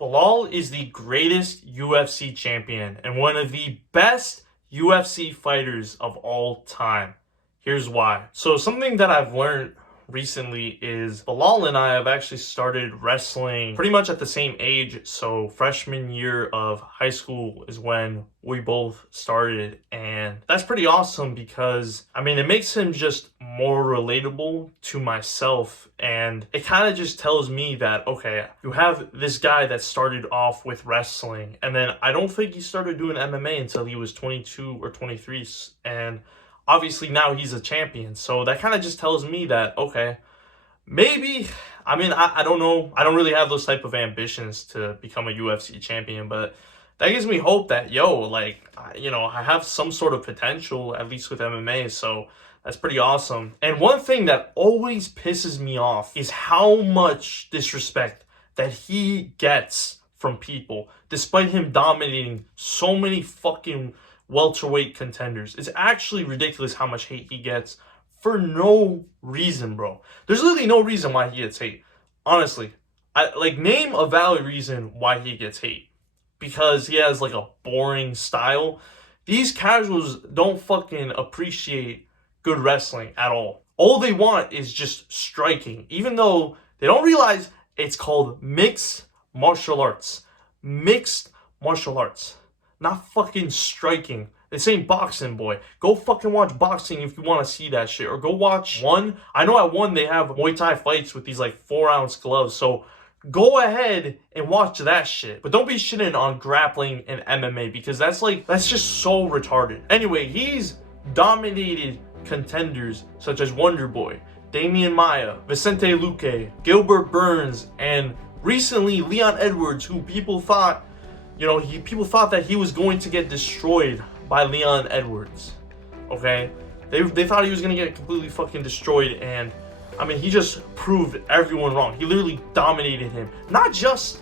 Belal is the greatest UFC champion and one of the best UFC fighters of all time. Here's why. So something that I've learned recently is Belal and I have actually started wrestling pretty much at the same age. So freshman year of high school is when we both started, and that's pretty awesome because it makes him just more relatable to myself, and it kind of just tells me that okay, you have this guy that started off with wrestling, and then I don't think he started doing MMA until he was 22 or 23, and obviously now he's a champion. So that kind of just tells me that okay, maybe I don't know, I don't really have those type of ambitions to become a UFC champion, but that gives me hope that I have some sort of potential, at least with MMA. So that's pretty awesome. And one thing that always pisses me off is how much disrespect that he gets from people, despite him dominating so many fucking welterweight contenders. It's actually ridiculous how much hate he gets for no reason, bro. There's literally no reason why he gets hate. Honestly, name a valid reason why he gets hate. Because he has like a boring style. These casuals don't fucking appreciate good wrestling at all. All they want is just striking, even though they don't realize it's called mixed martial arts. Mixed martial arts. Not fucking striking. This ain't boxing, boy. Go fucking watch boxing if you want to see that shit. Or go watch One. I know at One they have Muay Thai fights with these like 4-ounce gloves. So go ahead and watch that shit. But don't be shitting on grappling and MMA because that's just so retarded. Anyway, he's dominated contenders such as Wonder Boy, Damian Maia, Vicente Luque, Gilbert Burns, and recently Leon Edwards, who people thought that he was going to get destroyed by Leon Edwards. Okay? They thought he was going to get completely fucking destroyed, and he just proved everyone wrong. He literally dominated him. Not just,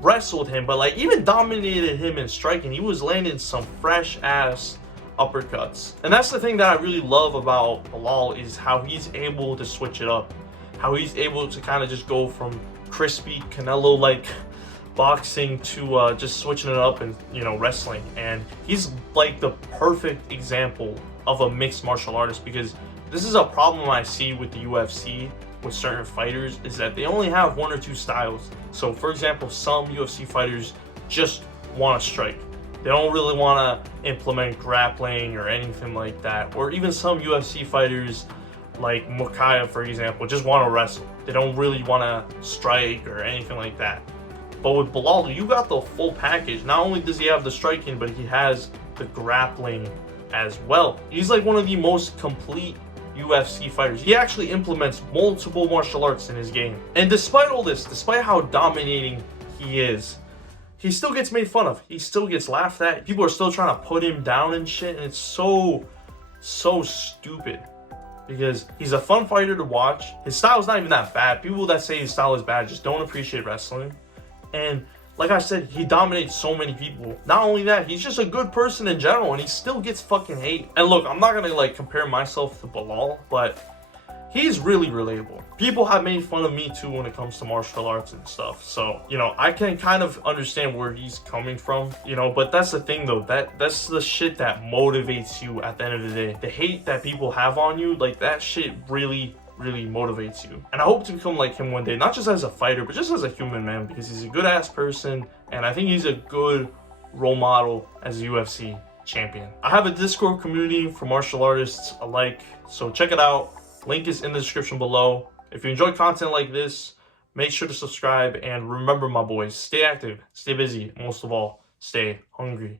wrestled him, but even dominated him in striking. He was landing some fresh ass uppercuts. And that's the thing that I really love about Belal, is how he's able to switch it up. How he's able to kind of just go from crispy Canelo-like boxing to just switching it up and wrestling. And he's like the perfect example of a mixed martial artist, because this is a problem I see with the UFC with certain fighters, is that they only have one or two styles. So for example, some UFC fighters just want to strike. They don't really want to implement grappling or anything like that. Or even some UFC fighters like Mukaya, for example, just want to wrestle. They don't really want to strike or anything like that. But with Belal, you got the full package. Not only does he have the striking, but he has the grappling as well. He's like one of the most complete UFC fighters. He actually implements multiple martial arts in his game. And despite all this, despite how dominating he is, he still gets made fun of. He still gets laughed at. People are still trying to put him down and shit. And it's so stupid. Because he's a fun fighter to watch. His style is not even that bad. People that say his style is bad just don't appreciate wrestling. And like I said, he dominates so many people. Not only that, he's just a good person in general, and he still gets fucking hate. And look, I'm not gonna compare myself to Belal, but he's really relatable. People have made fun of me too when it comes to martial arts and stuff. So, I can kind of understand where he's coming from, but that's the thing though, that's the shit that motivates you at the end of the day. The hate that people have on you, that shit really motivates you. And I hope to become like him one day, not just as a fighter, but just as a human, man, because he's a good ass person, and I think he's a good role model as a UFC champion. I have a Discord community for martial artists alike, so check it out. Link is in the description below. If you enjoy content like this, make sure to subscribe, and remember, my boys, stay active, stay busy, and most of all, stay hungry.